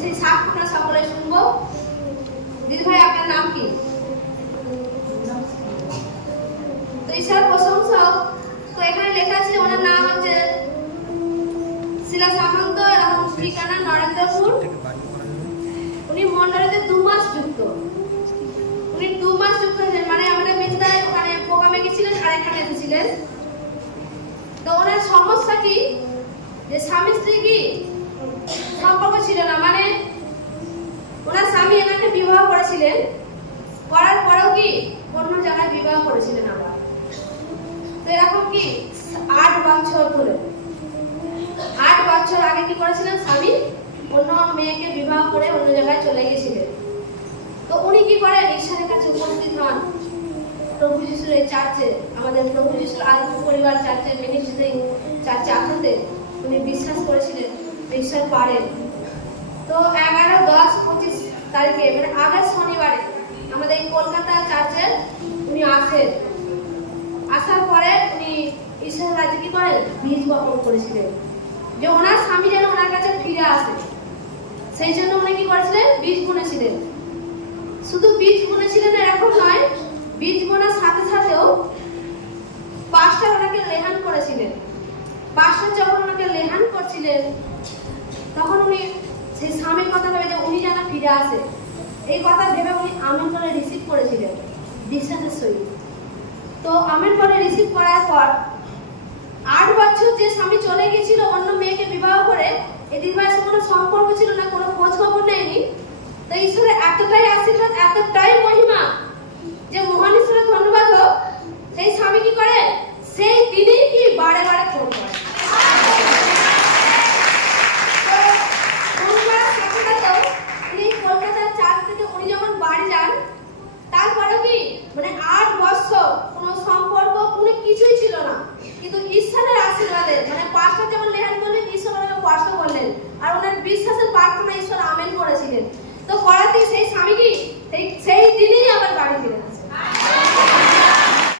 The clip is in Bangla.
সেই সাপ আমরা সকলে শুনব। দিদি ভাই, আপনার নাম কি? তো ঈশ্বর প্রশংসক। তো এখানে লেখা আছে, ওনার নাম হচ্ছে শিলা সামন্ত এবং ঠিকানা নরেন্দ্রপুর। উনি মন্ডলীতে দু মাস যুক্ত। উনি দু মাস যুক্ত হয়েছেন মানে আমাদের মেজদায় ওখানে প্রোগ্রামে গেছিলেন, আর এখানে এসেছিলেন। তো ওনার সমস্যা কি? যে স্বামী স্ত্রী কি সম্পর্ক ছিল না মানে ওনার স্বামী এনাকে বিবাহ করেছিলেন, করার পরেও কি অন্য জায়গায় বিবাহ করেছিলেন আবার? তো এরকম কি আট বছর ধরে? আট বছর আগে কি করেছিলেন স্বামী? অন্য মেয়েকে বিবাহ করে অন্য জায়গায় চলে গেছিলেন তো উনি কি করেন? ঈশ্বরের কাছে উপস্থিত হন। প্রভু যিশুর এই চার্চে, আমাদের প্রভু যিশুর আদিত্য পরিবার চার্চে মিনিস্ট্রি চার্চে আসাতে উনি বিশ্বাস ঈশ্বর পারেন তো এগারো, দশ, পঁচিশ তারিখে মানে আগের শনিবারে আমাদের এই কলকাতা চার্চে উনি আসেন। আসার পরে উনি ঈশ্বরের রাজ্যে কি করেন? বীজ বপন করেছিলেন। যে ওনার স্বামী যেন ওনার কাছে ফিরে আসে, সেই জন্য উনি কি করেছিলেন? বীজ বুনেছিলেন। শুধু বীজ বুনেছিলেন এরকম নয়, বীজ বোনার সাথে সাথেও পাঁচটা ওনাকে লেহান করেছিলেন। পাঁচটা যখন ওনাকে লেহান করছিলেন তখন উনি সেই স্বামীর কথা ভেবে যে উনি যেন ফিরে আসে। এই কথা ভেবে উনি আমেন করে রিসিভ করেছিলেন, বিশ্বাসের সহিত। তো আমেন করে রিসিভ করার পর আট বছর যে স্বামী চলে গেছিল অন্য মেয়েকে বিবাহ করে এদিন ভাইয়ের কোনো সম্পর্ক ছিল না, কোনো খোঁজ খবর নেয়নি। তো ঈশ্বরের এতটাই আশীর্বাদ, এতটাই মহিমা যে মহান ঈশ্বরের ধন্যবাদ হোক সেই স্বামী কি করে সেই দিনেই কি বারে বারে ফোন করে তো ফোন করার সাথে সাথেও উনি কলকাতার চার্চ থেকে উনি যখন বাড়ি যান তারপরে কি মানে আট বছর কোনো সম্পর্ক কোনো কিছুই ছিল না কিন্তু ঈশ্বরের আশীর্বাদে মানে পাঁচটা যেমন লেহান করলেন ঈশ্বর ওনাকে স্পর্শ করলেন আর ওনার বিশ্বাসের প্রার্থনা ঈশ্বর আমেন করেছিলেন। তো করাতে সেই স্বামী কি